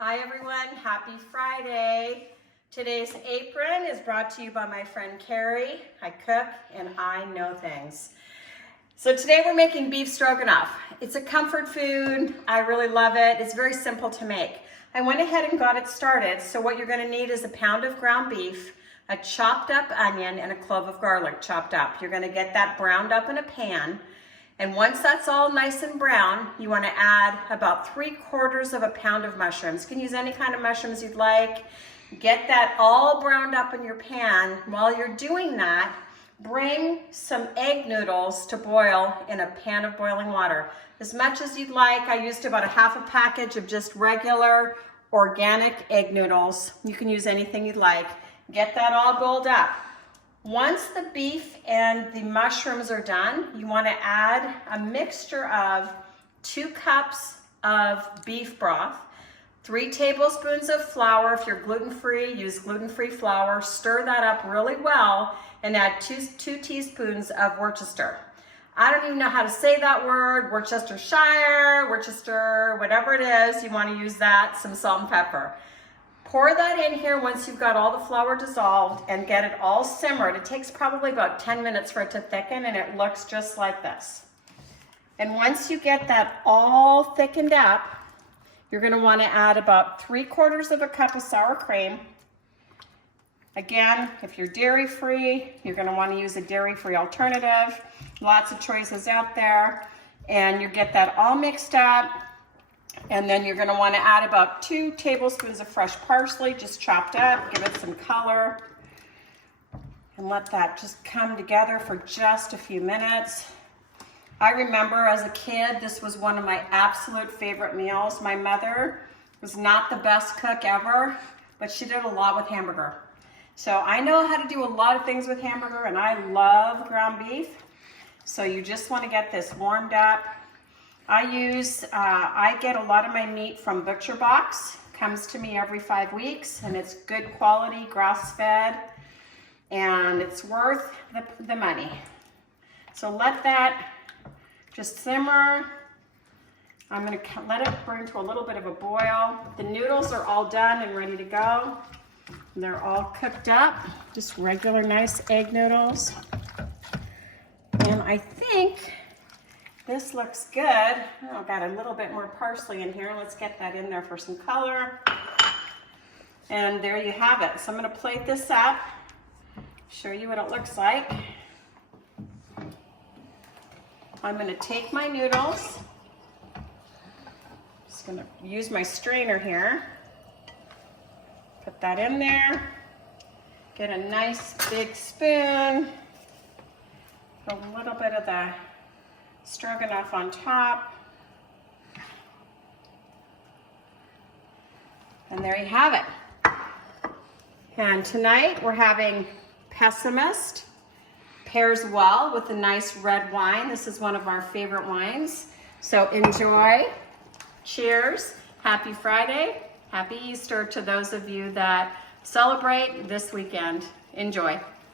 Hi everyone, happy Friday. Today's apron is brought to you by my friend Carrie. I cook and I know things. So today we're making beef stroganoff. It's a comfort food. I really love it. It's very simple to make. I went ahead and got it started. So what you're gonna need is a pound of ground beef, a chopped up onion, and a clove of garlic chopped up. You're gonna get that browned up in a pan. And once that's all nice and brown, you want to add about 3/4 of a pound of mushrooms. You can use any kind of mushrooms you'd like. Get that all browned up in your pan. While you're doing that, bring some egg noodles to boil in a pan of boiling water. As much as you'd like. I used about a half a package of just regular organic egg noodles. You can use anything you'd like. Get that all boiled up. Once the beef and the mushrooms are done, you want to add a mixture of 2 cups of beef broth, 3 tablespoons of flour. If you're gluten-free, use gluten-free flour. Stir that up really well and add 2 teaspoons of Worcester. I don't even know how to say that word, Worcestershire, Worcester, whatever it is, you want to use that, some salt and pepper. Pour that in here once you've got all the flour dissolved and get it all simmered. It takes probably about 10 minutes for it to thicken and it looks just like this. And once you get that all thickened up, you're going to want to add about 3/4 of a cup of sour cream. Again, if you're dairy-free, you're going to want to use a dairy-free alternative. Lots of choices out there. And you get that all mixed up. And then you're going to want to add about 2 tablespoons of fresh parsley, just chopped up, give it some color, and let that just come together for just a few minutes. I remember as a kid, this was one of my absolute favorite meals. My mother was not the best cook ever, but she did a lot with hamburger. So I know how to do a lot of things with hamburger, and I love ground beef. So you just want to get this warmed up. I get a lot of my meat from Butcher Box. Comes to me every 5 weeks, and it's good quality, grass-fed, and it's worth the money. So let that just simmer. I'm going to let it burn to a little bit of a boil. The noodles are all done and ready to go. They're all cooked up, just regular nice egg noodles. And I think this looks good. Oh, I've got a little bit more parsley in here. Let's get that in there for some color. And there you have it. So I'm going to plate this up, show you what it looks like. I'm going to take my noodles. Just going to use my strainer here. Put that in there. Get a nice big spoon. A little bit of the stroganoff on top. And there you have it. And tonight we're having Pessimist. Pairs well with a nice red wine. This is one of our favorite wines. So enjoy. Cheers. Happy Friday. Happy Easter to those of you that celebrate this weekend. Enjoy.